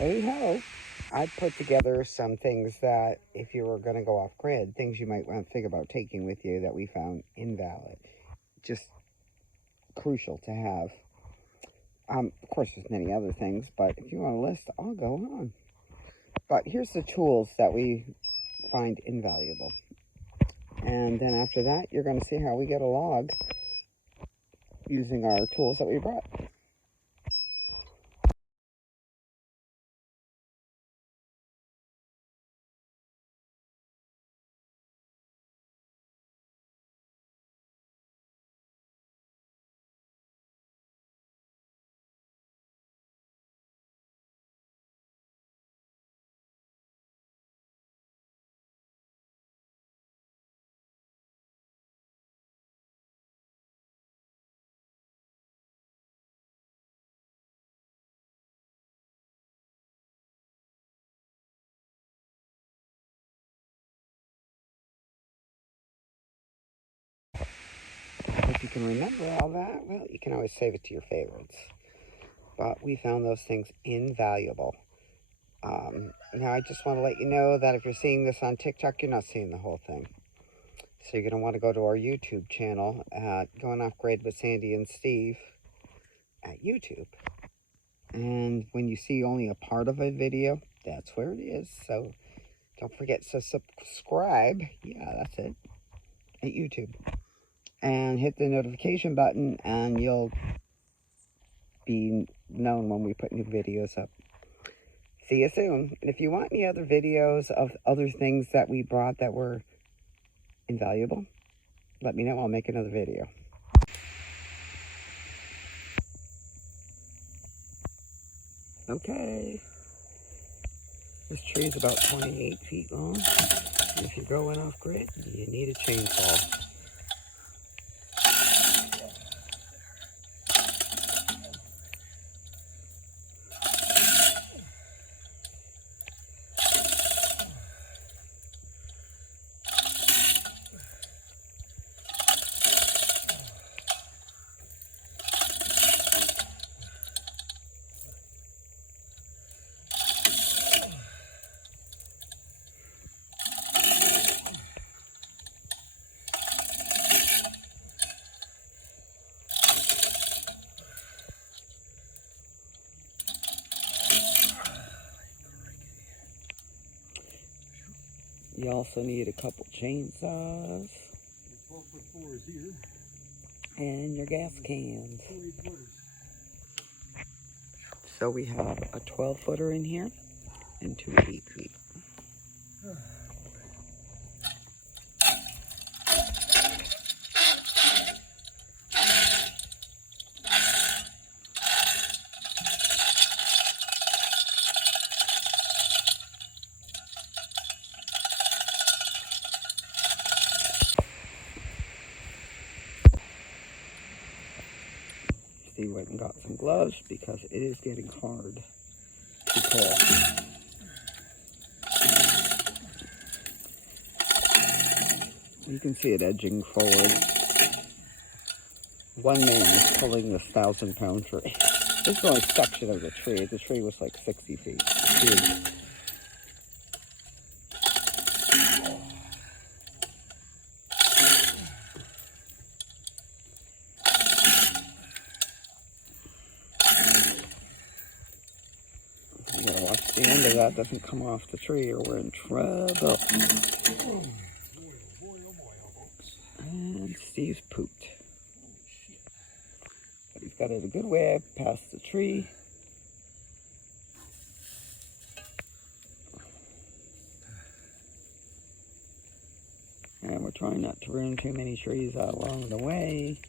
Hey ho! I put together some things that, if you were going to go off grid, things you might want to think about taking with you that we found invalid. Just crucial to have. Of course, there's many other things, but if you want a list, I'll go on. But here's the tools that we find invaluable. And then after that, you're going to see how we get a log using our tools that we brought. If you can remember all that, well, you can always save it to your favorites. But we found those things invaluable. Now, I just want to let you know that if you're seeing this on TikTok, you're not seeing the whole thing. So you're going to want to go to our YouTube channel at Going Off Grid with Sandy and Steve at YouTube. And when you see only a part of a video, that's where it is. So don't forget to subscribe. Yeah, that's it. At YouTube. And hit the notification button and you'll be known when we put new videos up. See you soon. And if you want any other videos of other things that we brought that were invaluable, let me know. I'll make another video. Okay. This tree is about 28 feet long. And if you're going off grid, you need a chainsaw. You also need a couple chainsaws. 12x4 is here. And your gas cans. So we have a 12-footer in here and two 8-feet. Steve went and got some gloves because it is getting hard to pull. You can see it edging forward. One man is pulling this 1,000-pound tree. This is only a section of the tree. The tree was like 60 feet. Huge. You gotta watch the end of that doesn't come off the tree or we're in trouble. And Steve's pooped. But he's got it a good way past the tree. And we're trying not to ruin too many trees out along the way.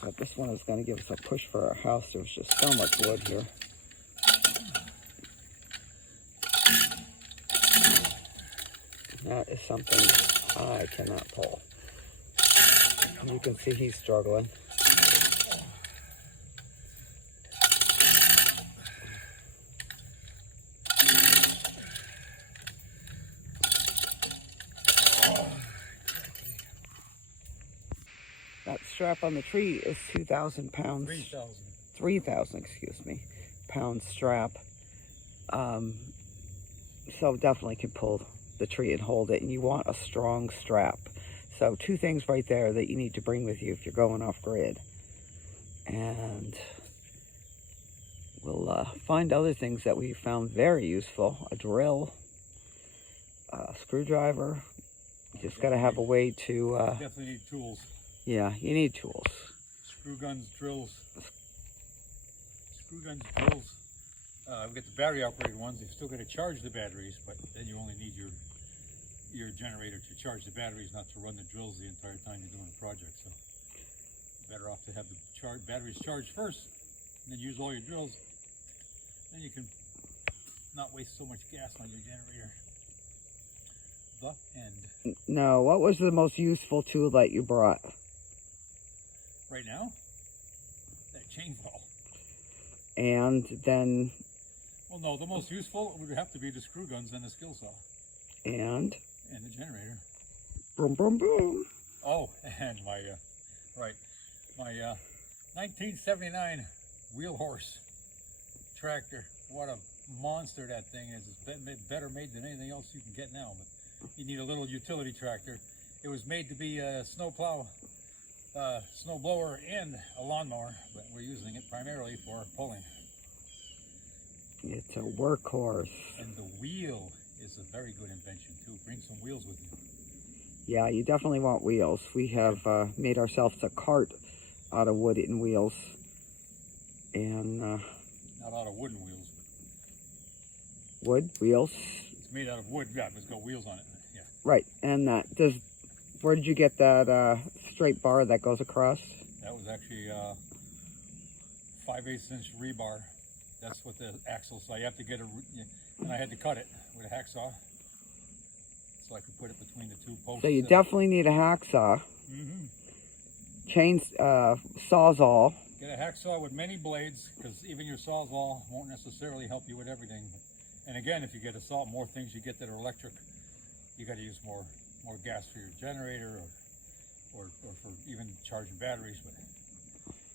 But this one is going to give us a push for our house. There's just so much wood here. That is something I cannot pull. You can see he's struggling. That strap on the tree is 2,000 pounds. 3,000. 3,000, excuse me, pound strap. So definitely can pull the tree and hold it, and you want a strong strap. So 2 things right there that you need to bring with you if you're going off grid. And we'll find other things that we found very useful. A drill, a screwdriver. You just got to have a way to... Definitely need tools. Yeah, you need tools. Screw guns, drills. Screw guns, drills. We get the battery operated ones. You've still got to charge the batteries, but then you only need your generator to charge the batteries, not to run the drills the entire time you're doing the project. So better off to have the batteries charged first, and then use all your drills. Then you can not waste so much gas on your generator. The end. No, what was the most useful tool that you brought? Right now, that chainsaw. And then... Well, no, the most useful would have to be the screw guns and the skill saw. And the generator. Boom, boom, boom. Oh, and my 1979 wheel horse tractor. What a monster that thing is. It's better made than anything else you can get now. But you need a little utility tractor. It was made to be a snow plow, snow blower, and a lawnmower, but we're using it primarily for pulling. It's a workhorse. And the wheel is a very good invention too. Bring some wheels with you. Yeah, you definitely want wheels. We have made ourselves a cart out of wooden wheels. And not out of wooden wheels. Wood wheels. It's made out of wood. Yeah, it's got wheels on it. Yeah. Right, and where did you get that straight bar that goes across? That was actually 5/8 inch rebar. That's what the axle. So you have to get and I had to cut it with a hacksaw, so I could put it between the 2 posts. So you definitely need a hacksaw. Mm-hmm. Sawzall. Get a hacksaw with many blades, because even your sawzall won't necessarily help you with everything. And again, if you get more things you get that are electric, you got to use more gas for your generator or for even charging batteries. But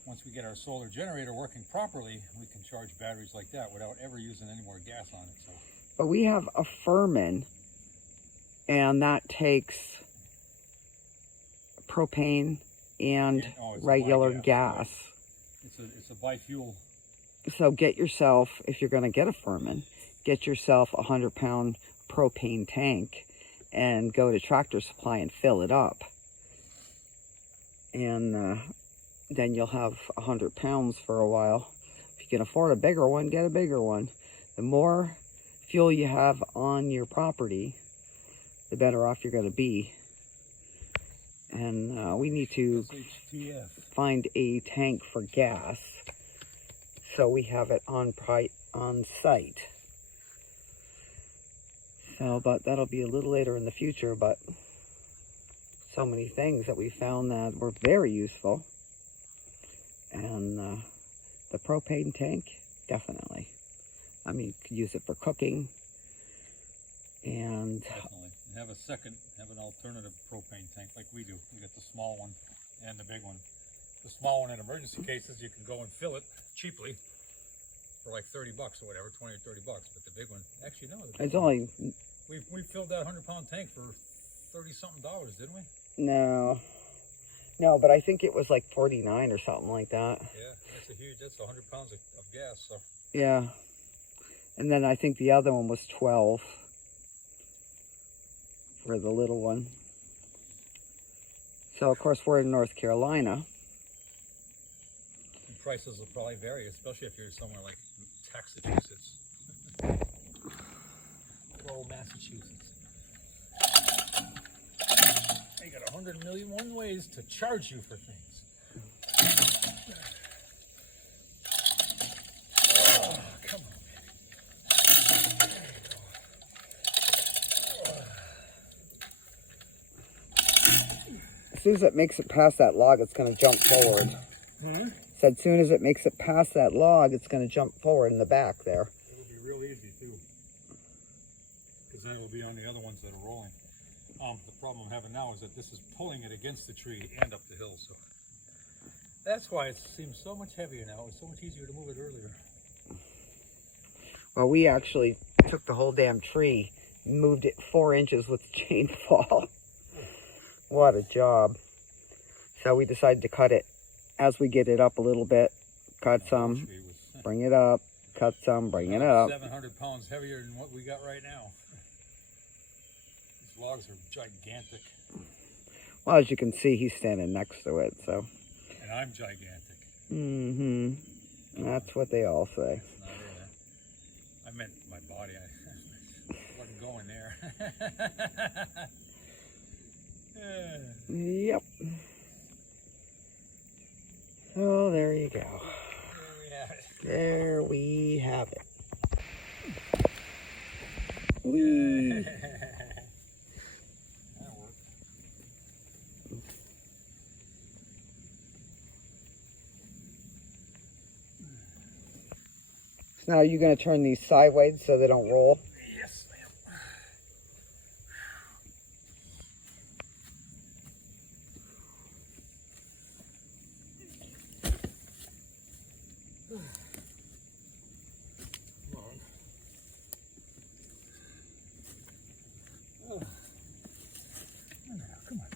once we get our solar generator working properly, we can charge batteries like that without ever using any more gas on it. So. But we have a Furman, and that takes propane and regular gas. It's a bi-fuel. So get yourself, if you're going to get a Furman, get yourself a 100-pound propane tank and go to Tractor Supply and fill it up. And then you'll have 100 pounds for a while. If you can afford a bigger one, get a bigger one. The more fuel you have on your property, the better off you're going to be. And we need to find a tank for gas, so we have it on site. So, but that'll be a little later in the future. But so many things that we found that were very useful. And the propane tank, definitely. I mean, you could use it for cooking. And definitely. And have an alternative propane tank like we do. We got the small one and the big one. The small one in emergency cases, you can go and fill it cheaply for like $30 or whatever, 20 or 30 bucks. But the big one, actually no. It's only... We filled that 100-pound tank for $30-something, didn't we? No, but I think it was like 49 or something like that. Yeah, that's 100 pounds of gas. So. Yeah, and then I think the other one was 12 for the little one. So of course we're in North Carolina. And prices will probably vary, especially if you're somewhere like Massachusetts. Lowell, Massachusetts. They got 100 million one ways to charge you for things. Oh, come on, man. As soon as it makes it past that log, it's going to jump forward. So as soon as it makes it past that log, it's going to jump forward in the back there. It'll be real easy too, because then it'll be on the other ones that are rolling. The problem I'm having now is that this is pulling it against the tree and up the hill, so That's why it seems so much heavier now. It's so much easier to move it earlier. Well, we actually took the whole damn tree, moved it 4 inches with the chain fall. What a job. So we decided to cut it as we get it up a little bit. Cut some, bring it up, cut some, bring it up. 700 pounds heavier than what we got right now. These logs are gigantic. Well, as you can see, he's standing next to it, so. And I'm gigantic. Mm-hmm. That's what they all say. Not it. I meant my body. I wasn't going there. Yep. Oh, there you go. There we have it. Whee. That'll work. So now, are you going to turn these sideways so they don't roll? Yes, ma'am. Come on.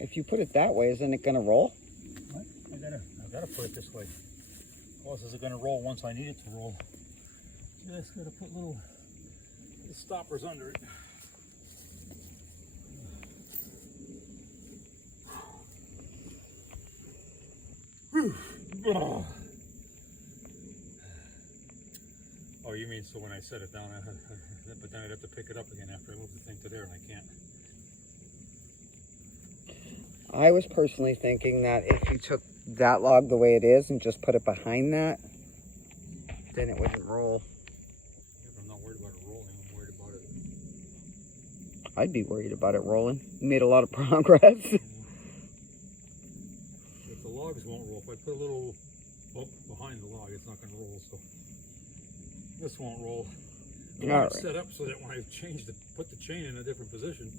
If you put it that way, isn't it going to roll? What? I gotta put it this way. Or is it gonna roll once I need it to roll? Just gotta put little stoppers under it. Oh, you mean so when I set it down, but then I'd have to pick it up again after I move the thing to there, and I can't. I was personally thinking that if you took that log the way it is and just put it behind that, then it wouldn't roll. Yeah, but I'm not worried about it rolling. I'm worried about it. I'd be worried about it rolling. You made a lot of progress. If the logs won't roll, if I put a little bump behind the log, it's not going to roll. So this won't roll. It's set up so that when I put the chain in a different position,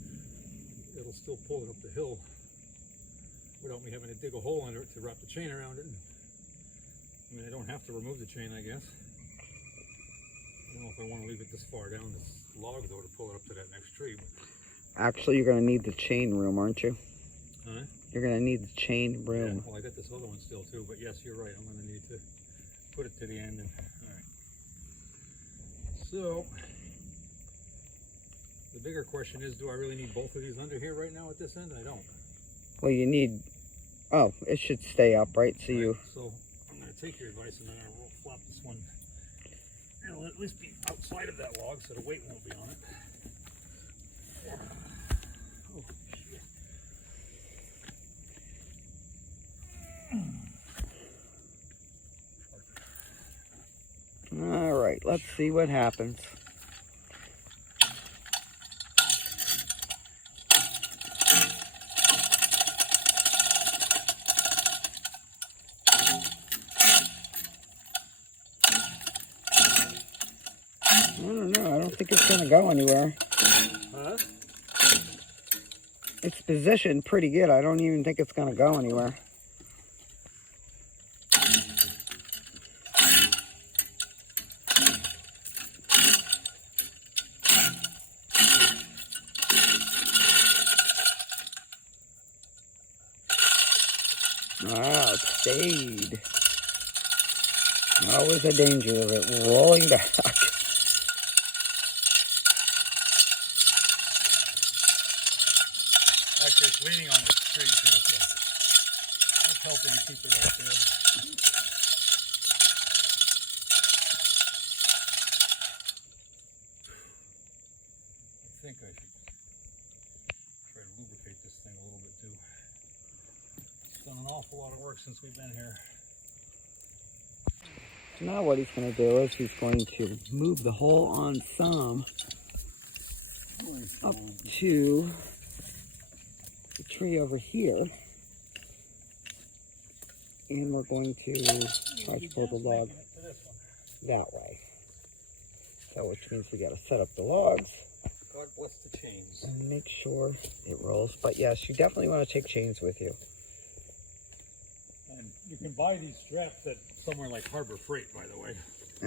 it'll still pull it up the hill without me having to dig a hole under it to wrap the chain around it. I mean, I don't have to remove the chain, I guess. I don't know if I want to leave it this far down this log, though, to pull it up to that next tree. Actually, you're going to need the chain room, aren't you? Huh? You're going to need the chain room. Yeah, well, I got this other one still, too. But yes, you're right. I'm going to need to put it to the end. And all right. So, the bigger question is, do I really need both of these under here right now at this end? I don't. Well, you need... Oh, it should stay upright, so you... So, I'm going to take your advice and then I'll flop this one. It'll at least be outside of that log so the weight won't be on it. Oh, shit. All right, let's see what happens. I don't know. I don't think it's going to go anywhere. Huh? It's positioned pretty good. I don't even think it's going to go anywhere. Wow, it stayed. Always a danger of it rolling back. Actually, it's leaning on the tree too, so that's helping to keep it right there. I think I should try to lubricate this thing a little bit too. It's done an awful lot of work since we've been here. So now what he's going to do is he's going to move the hole on some up to the tree over here. And we're going to try to pull the log that way. So which means we got to set up the logs. God bless chains. And make sure it rolls. But yes, you definitely want to take chains with you. And you can buy these straps at somewhere like Harbor Freight, by the way.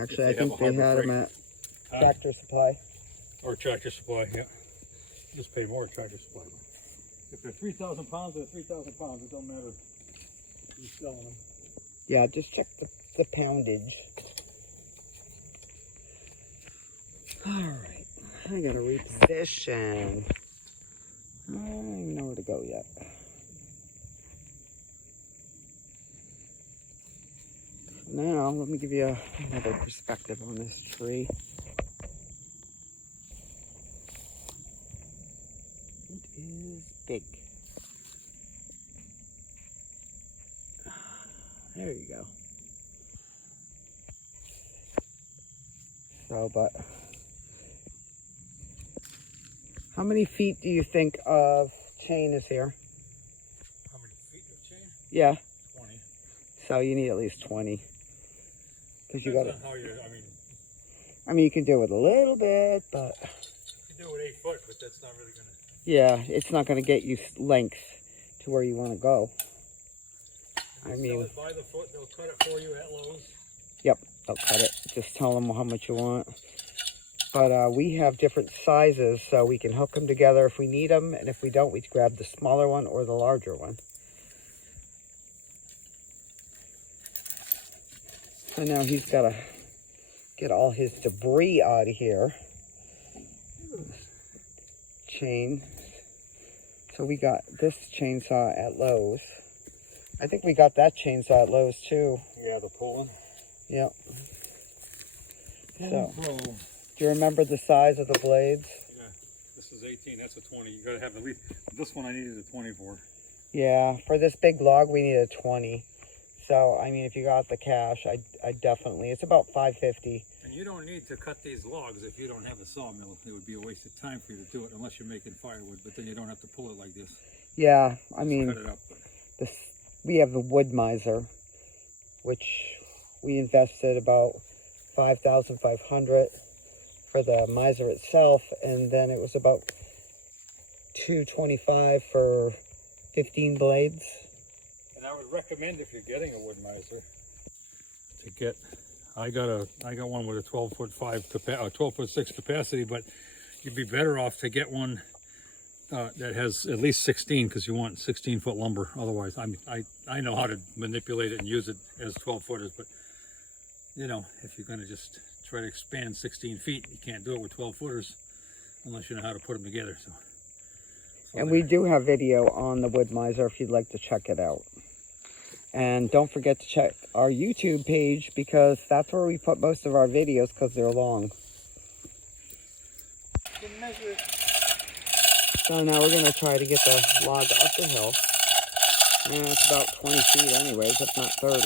Actually, I If they have think a they Harbor had them Freight. at Tractor Supply. Or Tractor Supply, yeah. Just pay more at Tractor Supply. If they're 3,000 pounds, they're 3,000 pounds. It don't matter who's selling them. Yeah, just check the poundage. Alright, I gotta reposition. I don't even know where to go yet. Now, let me give you another perspective on this tree. It is big. There you go. So, but how many feet do you think of chain is here? How many feet of chain? Yeah. 20. So you need at least 20. Because you got Depends on how you're, I mean, you can do it with a little bit, but you can do it 8 foot, but that's not really going to. yeah, it's not going to get you length to where you want to go. I mean, Sell it by the foot, they'll cut it for you at Lowe's. Yep, they'll cut it. Just tell them how much you want. But we have different sizes, so we can hook them together if we need them. And if we don't, we grab the smaller one or the larger one. So now he's got to get all his debris out of here. Chain. So we got this chainsaw at Lowe's. I think we got that chainsaw at Lowe's too. Yeah, the pulling. Yep. So, Pro. do you remember the size of the blades? Yeah, this is 18, that's a 20. You gotta have at least, this one I needed a 20 for. Yeah, for this big log, we need a 20. So, I mean, if you got the cash, I definitely, it's about $5.50. And you don't need to cut these logs if you don't have a sawmill. It would be a waste of time for you to do it unless you're making firewood, but then you don't have to pull it like this. Yeah, I Just mean, cut it up. this, we have the wood miser, which we invested about $5,500 for the miser itself, and then it was about $225 for 15 blades. And I would recommend, if you're getting a wood miser, to get. I got one with a 12'6" capacity, but you'd be better off to get one that has at least 16, because you want 16-foot lumber. Otherwise, I know how to manipulate it and use it as 12-footers, but you know, if you're going to just try to expand 16 feet, you can't do it with 12-footers unless you know how to put them together. So And we do have video on the wood miser if you'd like to check it out. And don't forget to check our YouTube page, because that's where we put most of our videos, because they're long. So now we're going to try to get the log up the hill. And it's about 20 feet anyways, if not 30.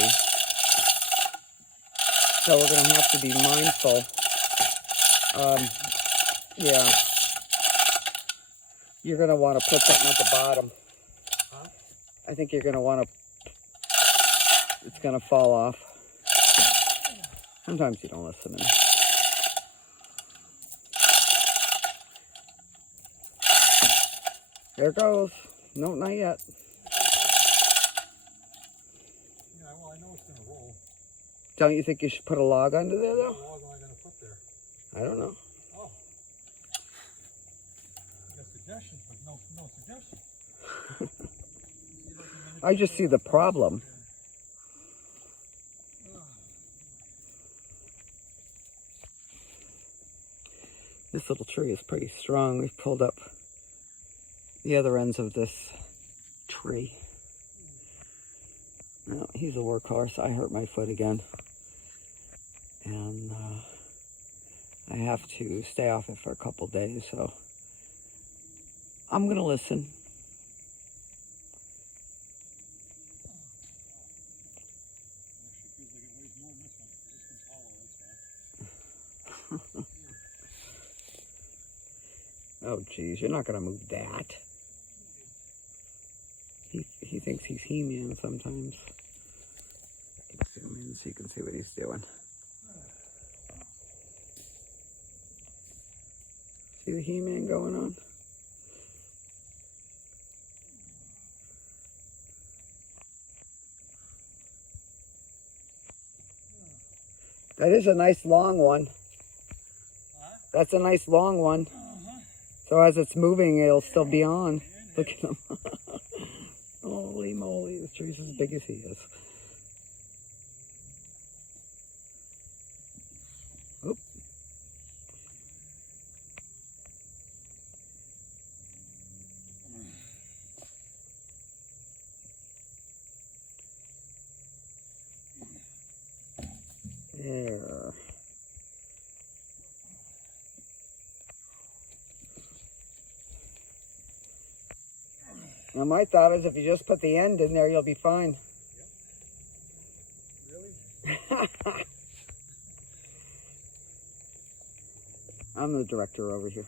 So we're going to have to be mindful. Yeah. You're going to want to put something at the bottom. Huh? I think you're going to want to, it's going to fall off. Sometimes you don't listen to me. There it goes. No, not yet. yeah, well, I know it's going to roll. Don't you think you should put a log under there, though? What log am I going to put there? I don't know. Oh. You got suggestions, but no suggestions. I just see the problem. This little tree is pretty strong. We've pulled up the other ends of this tree. No, he's a workhorse. I hurt my foot again. And I have to stay off it for a couple days, so I'm going to listen. Oh, geez, you're not going to move that. He thinks he's He-Man sometimes. I can zoom in so you can see what he's doing. See the He-Man going on? That is a nice long one. Huh? That's a nice long one. So as it's moving, it'll still be on. Look at him. Holy moly, this tree's as big as he is. Oop. There. Now my thought is if you just put the end in there, you'll be fine. Really? I'm the director over here.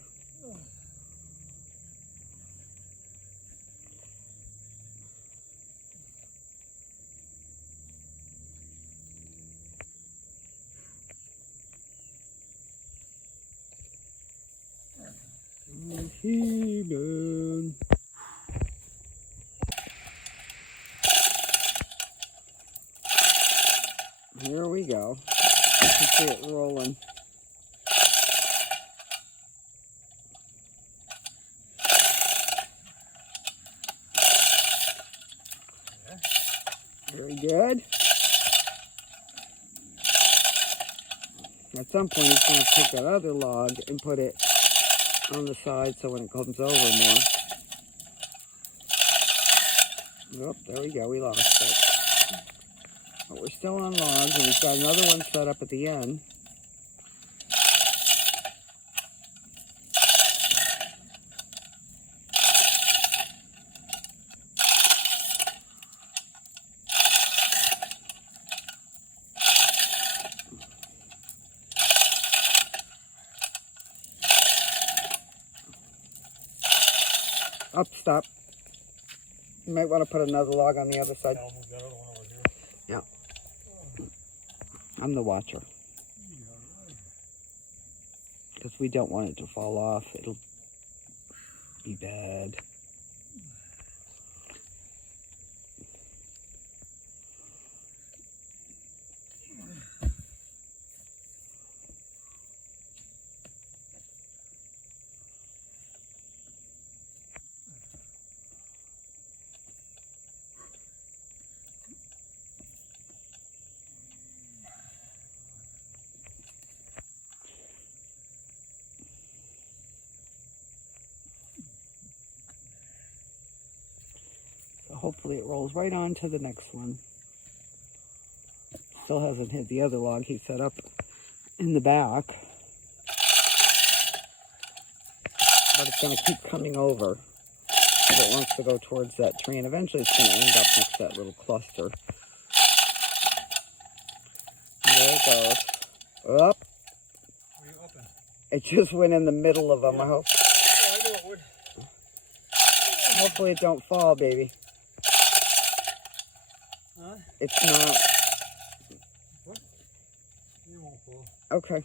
He-Man. Here we go. You can see it rolling. Very good. At some point, he's going to take that other log and put it on the side so when it comes over more. Oh, there we go. We lost it. But we're still on logs, and we've got another one set up at the end. Up, stop. You might want to put another log on the other side. I'll move that other one over here. Yeah. I'm the watcher. Because we don't want it to fall off. It'll be bad. Hopefully it rolls right on to the next one. Still hasn't hit the other log he set up in the back. But it's going to keep coming over. But it wants to go towards that tree, and eventually it's going to end up next to that little cluster. There it goes. Up. Where are you upping? It just went in the middle of them. Yeah. I hope. Oh, I knew it would. Hopefully it don't fall, baby. Huh? It's not. What? You won't fall. Okay.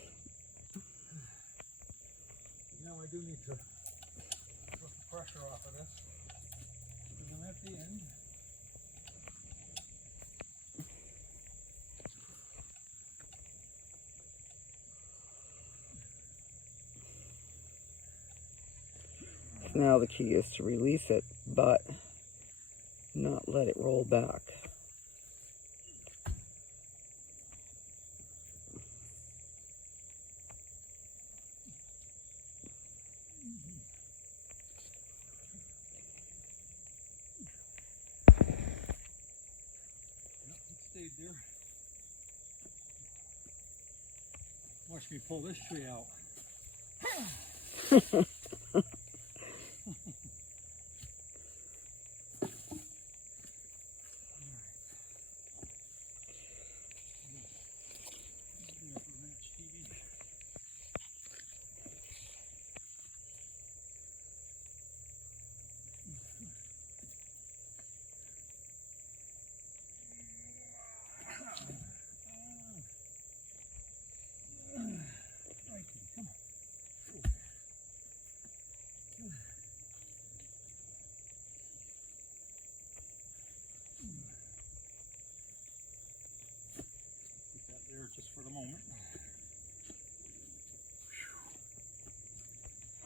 Now I do need to put the pressure off of this. And I'm at the end. Now the key is to release it, but not let it roll back. Stayed there. Watch me pull this tree out.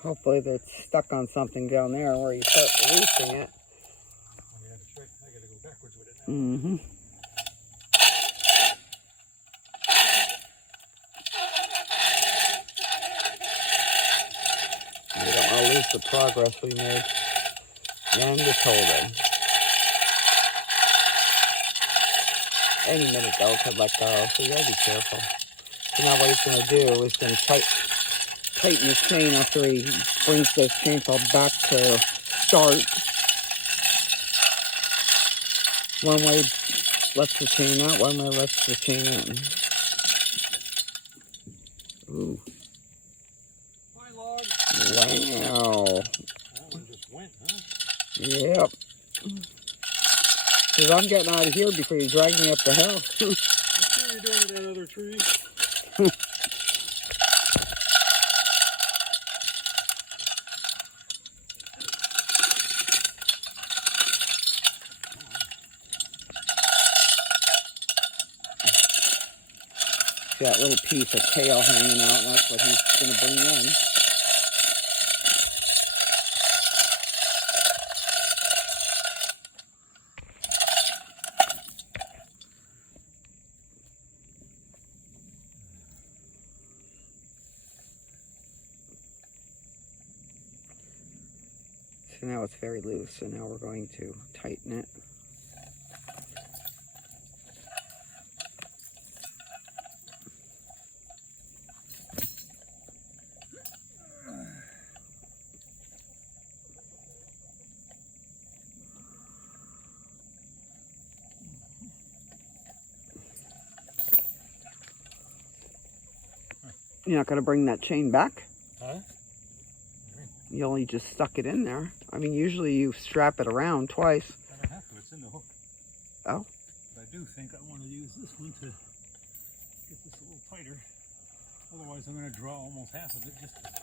Hopefully that's stuck on something down there where you start releasing it. Oh, yeah, that's right. I gotta go backwards with it now. Mm-hmm. We don't want to lose the progress we made. Then just hold it. Any minute though could let go, so you gotta be careful. So now what he's gonna do is gonna tighten his chain after he brings this chainsaw back to start. One way lets the chain out, one way lets the chain in. Ooh. Hi, log. Wow. That one just went, huh? Yep. Because I'm getting out of here before you drag me up the hill. I'm sure you're doing it that other tree. See that little piece of tail hanging out, and that's what he's going to bring in. So now it's very loose, so now we're going to tighten it. You're not going to bring that chain back? Huh? You only just stuck it in there. I mean, usually you strap it around twice. I don't have to, it's in the hook. Oh? But I do think I want to use this one to get this a little tighter. Otherwise I'm going to draw almost half of it just to... there.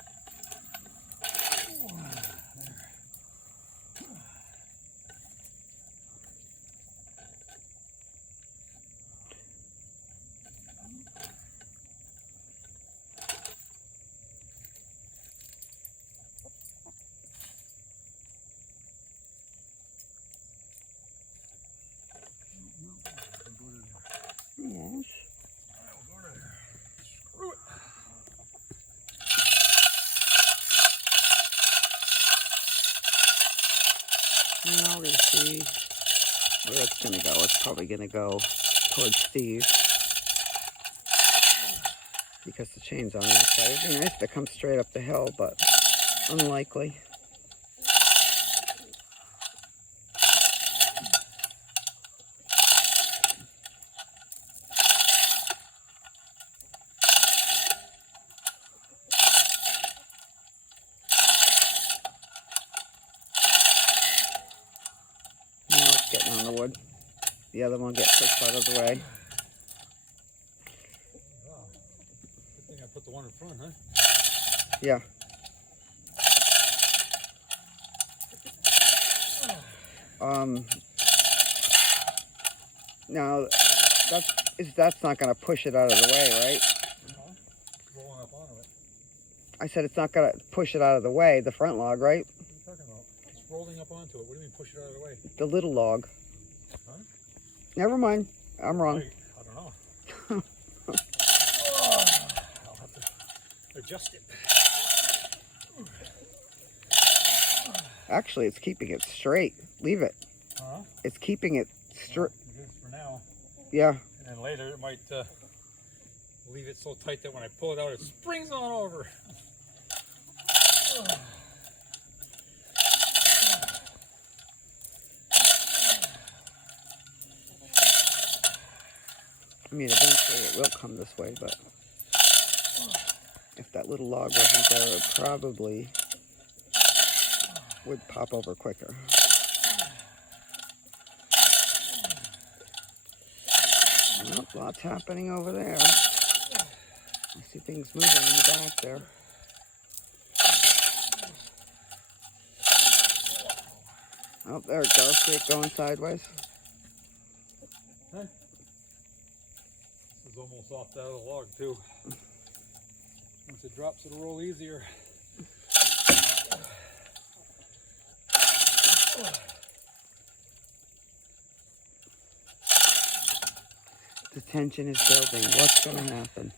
Yes. Screw it. Now we're going to see where it's going to go. It's probably going to go towards Steve. Because the chain's on that side. It'd be nice to come straight up the hill, but unlikely. Now it's getting on the wood. The other one gets pushed out of the way. Oh, good thing I put the one in front, huh? Yeah. Now that's not going to push it out of the way, right? No, rolling up onto it. I said it's not going to push it out of the way, the front log, right? What are you talking about? It's rolling up onto it. What do you mean push it out of the way? The little log. Huh? Never mind. I'm wrong. I don't know. I'll have to adjust it. Actually, it's keeping it straight. Leave it. Huh? It's keeping it straight. It is for now. Yeah. And then later it might leave it so tight that when I pull it out, it springs on over. I mean, eventually it will come this way, but if that little log wasn't there, it probably would pop over quicker. Well, lots happening over there. I see things moving in the back there. Oh, there it goes. See it going sideways? Huh? This is almost off that other log too. Once it drops, it'll roll easier. The tension is building. What's going to happen?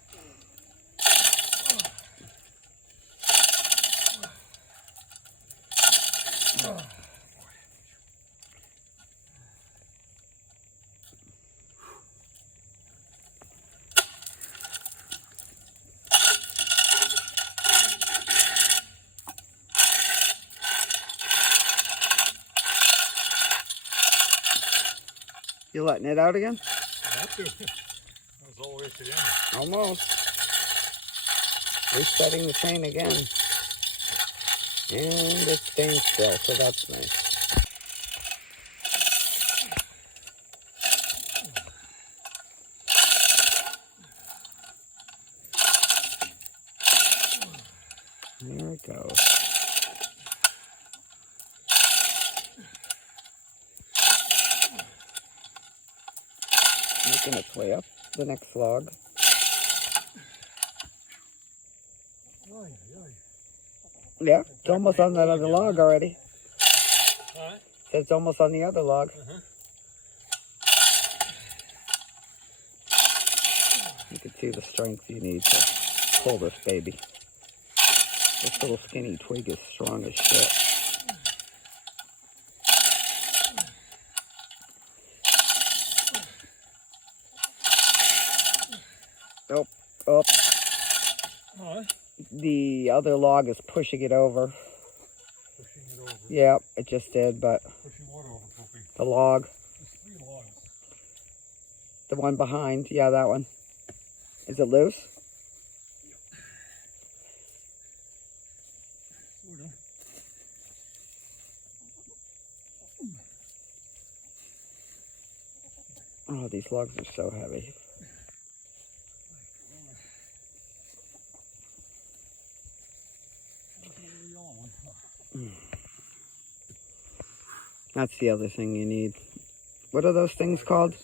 You letting it out again? I have to. That was all the way to the end. Almost. Resetting the chain again. And it's staying still, so that's nice. There it goes. Making its way up the next log. Yeah, it's almost on that other log already. It's almost on the other log. You can see the strength you need to pull this baby. This little skinny twig is strong as shit. Nope. Oh. The other log is pushing it over. Pushing it over. Yeah, it just did, but Pushing what over, Poopy? the log, There's 3 logs. the one behind, yeah, that one. Is it loose? Sort of. Oh, these logs are so heavy. That's the other thing you need. What are those things called?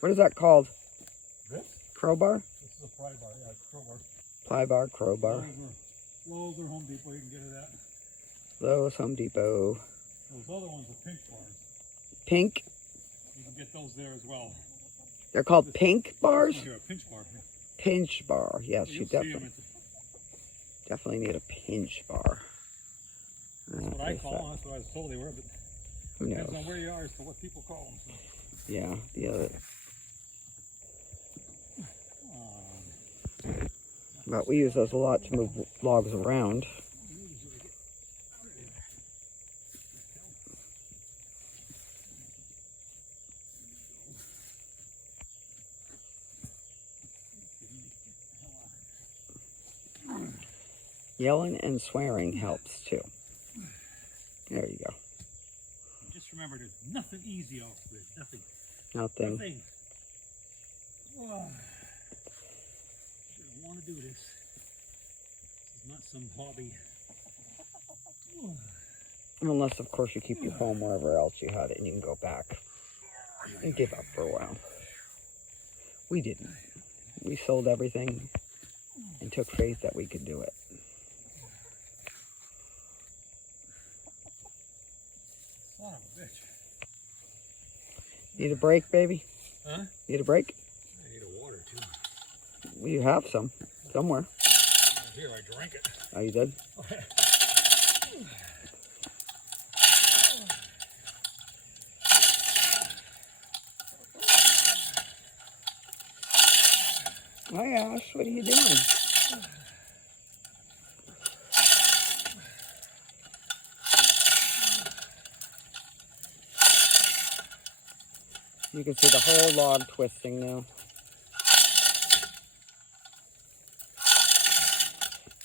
What is that called? This? Crowbar? This is a pry bar, yeah, it's a crowbar. Ply bar, crowbar. Lowe's or Home Depot, you can get it at. Lowe's, Home Depot. Those other ones are pinch bars. Pink? You can get those there as well. They're called pink bars? Here, a pinch bar. Here. Pinch bar. Yes, You'll you see 'em definitely need a pinch bar. That's what I call them. That's what I was told they were, but Who depends on knows? where you are as to what people call them. So. Yeah, the other. But we use those a lot to move logs around. Yelling and swearing helps too. There you go. Just remember, there's nothing easy off this. Nothing. Nothing. Nothing. Oh, I don't want to do this. This is not some hobby. Unless, of course, you keep your home wherever else you had it and you can go back and give up for a while. We didn't. We sold everything and took faith that we could do it. Son of a bitch. Need a break, baby? Huh? Need a break? I need a water too. Well, you have some somewhere. Here, I drank it. Oh, you did? Hi, Ash. What are you doing? You can see the whole log twisting now.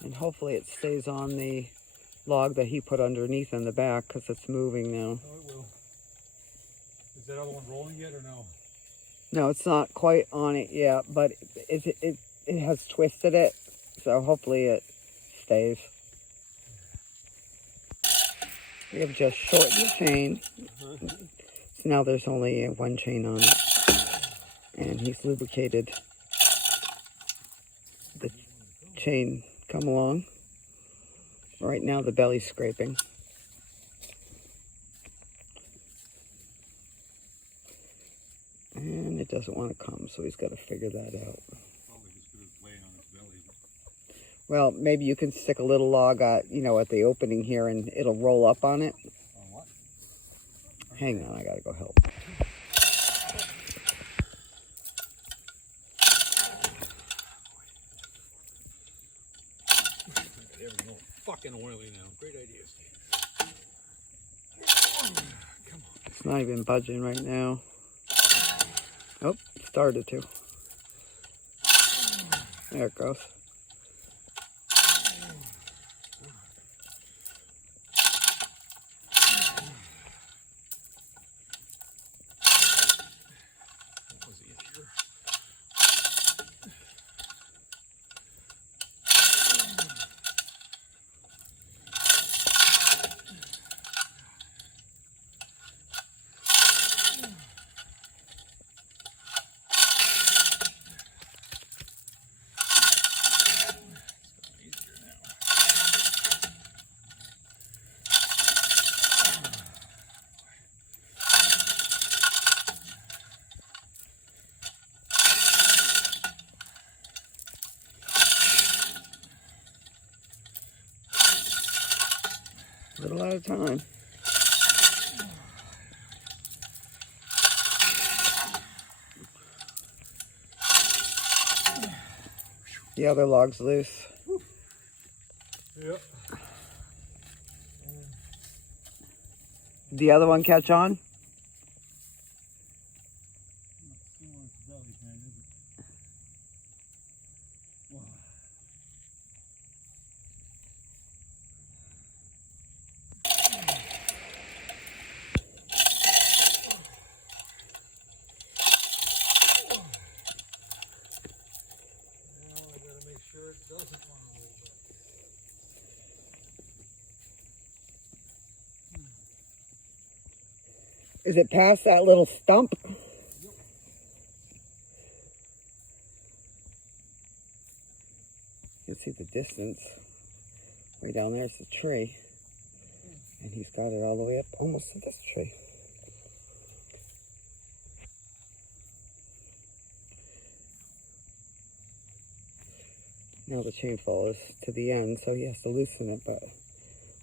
And hopefully it stays on the log that he put underneath in the back because it's moving now. Oh, it will. Is that other one rolling yet or no? No, it's not quite on it yet, but it has twisted it, so hopefully it stays. We have just shortened the chain. So now there's only one chain on it. And he's lubricated the chain come along. Right now the belly's scraping. And it doesn't want to come, so he's got to figure that out. Probably just because it's laying on its belly. Well, maybe you can stick a little log, you know, at the opening here, and it'll roll up on it. On what? Hang on, I gotta go help. There we go. Fucking oily now. Great idea, Steve. Come on. It's not even budging right now. Oh, it started to. There it goes. What was he in here? A little at a time. The other log's loose. Yep. Did the other one catch on? Still on its belly, man. Wow. Sure it doesn't want to roll back. Is it past that little stump? Yep. You can see the distance. Way down there's the tree. And he's got it all the way up almost to this tree. Now the chain fall is to the end, so he has to loosen it, but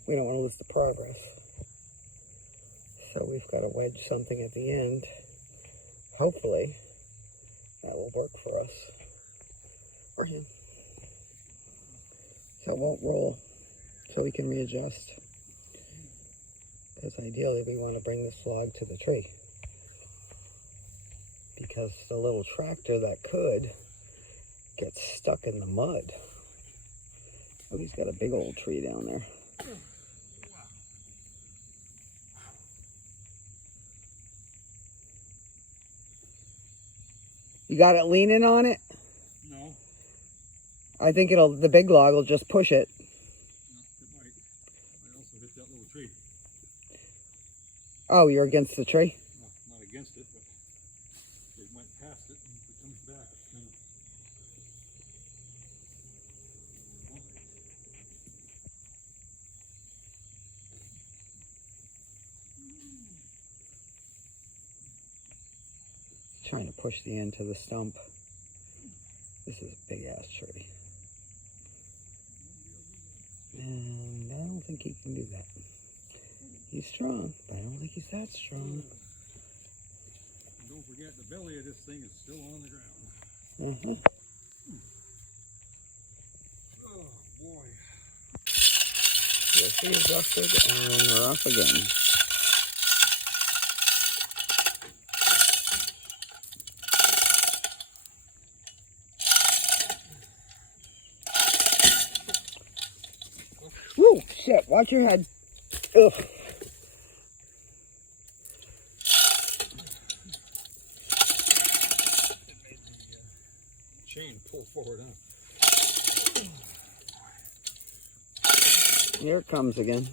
we don't want to lose the progress. So we've got to wedge something at the end. Hopefully, that will work for us. Or him. So it won't roll, so we can readjust. Because ideally we want to bring this log to the tree. Because the little tractor that could gets stuck in the mud. Oh, he's got a big old tree down there. You got it leaning on it? No. I think the big log will just push it. No, it might. I also hit that little tree. Oh, you're against the tree? No, not against it, but it went past it and it comes back. Trying to push the end to the stump. This is a big ass tree. And I don't think he can do that. He's strong, but I don't think he's that strong. And don't forget, the belly of this thing is still on the ground. Mm-hmm. Oh, boy. Yes, he adjusted, and we're off again. Woo! Shit, watch your head. Ugh. Chain pulled forward, huh? Here it comes again.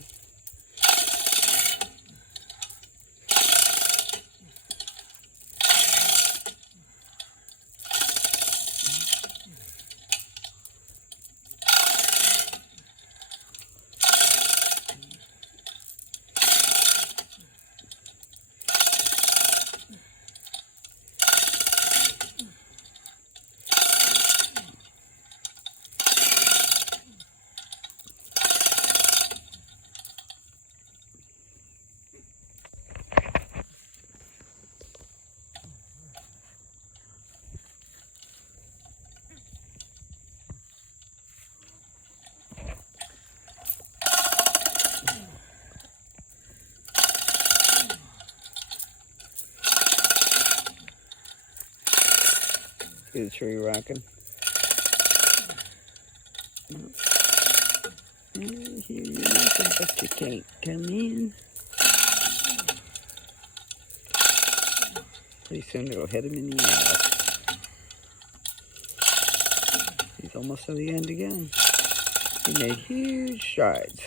See the tree rocking? And here you're knocking, but you can't come in. Pretty soon it'll hit him in the ass. He's almost to the end again. He made huge strides.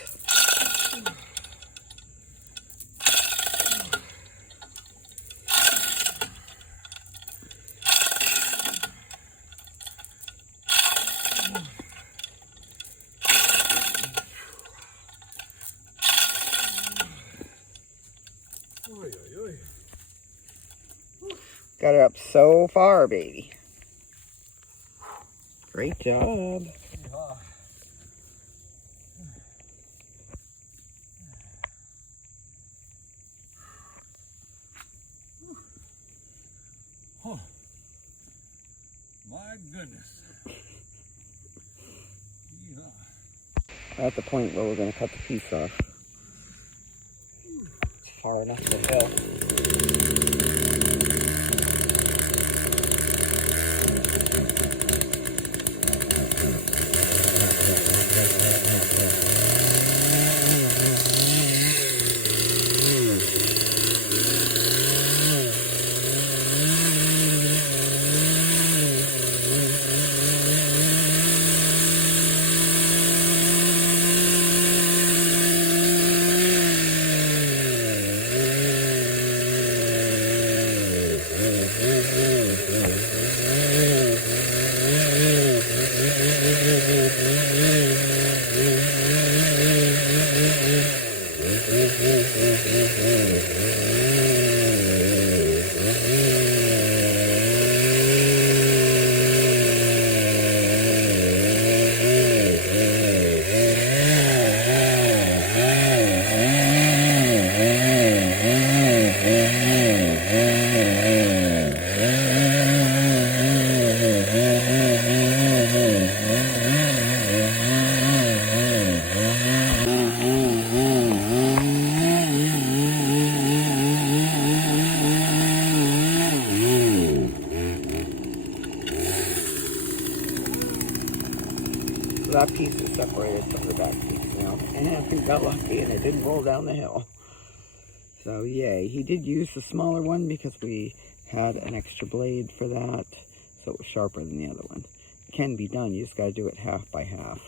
Got her up so far, baby. Great job. Oh, my goodness. We're at the point where we're going to cut the piece off. It's far enough to fill. That piece is separated from the back piece now, and we got lucky and it didn't roll down the hill. So yay, he did use the smaller one because we had an extra blade for that, so it was sharper than the other one. It can be done, you just gotta do it half by half.